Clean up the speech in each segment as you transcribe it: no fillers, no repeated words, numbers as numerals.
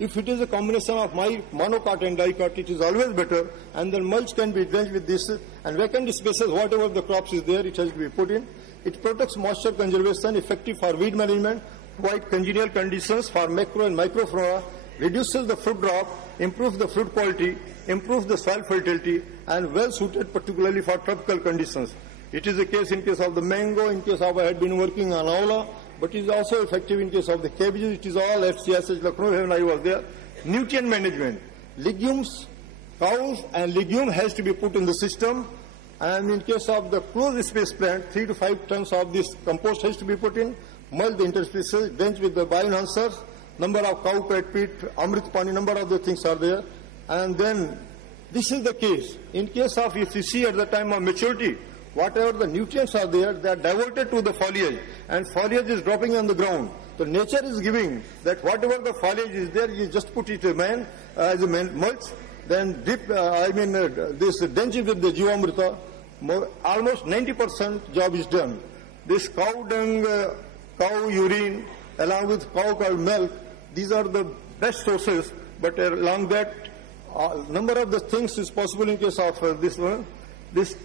If it is a combination of monocot and dicot, it is always better, and then mulch can be drenched with this, and vacant spaces, whatever the crops is there, it has to be put in. It protects moisture conservation, effective for weed management, provide congenial conditions for macro and microflora, reduces the fruit drop, improves the fruit quality, improves the soil fertility, and well suited particularly for tropical conditions. It is the case in case of the mango, in case of I had been working on Aula, but it is also effective in case of the cabbages. It is all FCSH Lucknow when I was there. Nutrient management. Legumes, cows and legume has to be put in the system. And in case of the closed space plant, 3 to 5 tons of this compost has to be put in. Mulch the interspaces, drench with the bioenhancers, number of cow pet pit, Amrit Pani, number of the things are there. And then this is the case. In case of, if you see at the time of maturity, whatever the nutrients are there, they are diverted to the foliage, and foliage is dropping on the ground. So nature is giving that whatever the foliage is there, you just put it as a mulch, then dip, this drench with the Jivamrita, almost 90% job is done. This cow dung, cow urine, along with cow milk, these are the best sources, but along that, number of the things is possible in case of this one. This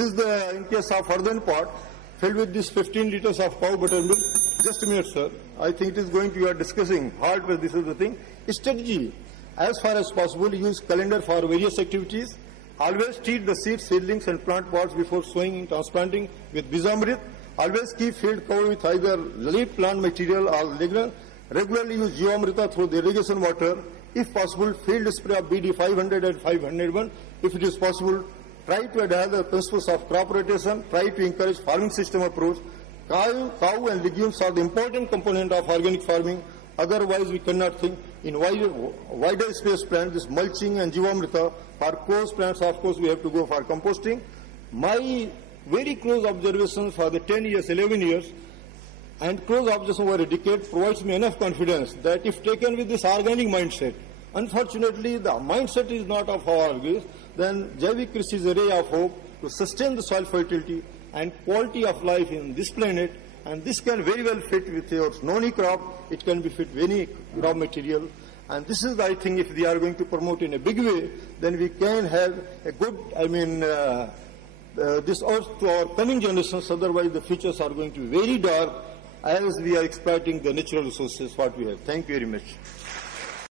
is the, in case of earthen pot, filled with this 15 liters of cow buttermilk. Just a minute, sir. I think it is going to, you are discussing hardware, this is the thing. Strategy. As far as possible, use calendar for various activities. Always treat the seeds, seedlings and plant pots before sowing and transplanting with Bijamrit. Always keep field covered with either leaf plant material or lignin. Regularly use Jivamrita through the irrigation water. If possible, field spray of BD 500 and 501. If it is possible, try to adhere the principles of crop rotation. Try to encourage farming system approach. Cow and legumes are the important component of organic farming. Otherwise, we cannot think. In wider space plants, this mulching and Jivamrita. For close plants, of course, we have to go for composting. My very close observations for the 10 years, 11 years, and close observation over a decade provides me enough confidence that if taken with this organic mindset, unfortunately, the mindset is not of our grace, then Jaivik Krishi is a ray of hope to sustain the soil fertility and quality of life in this planet, and this can very well fit with your noni crop. It can be fit with any crop material. And this is, I think, if we are going to promote in a big way, then we can have a good, this earth to our coming generations. Otherwise, the futures are going to be very dark as we are exploiting the natural resources what we have. Thank you very much.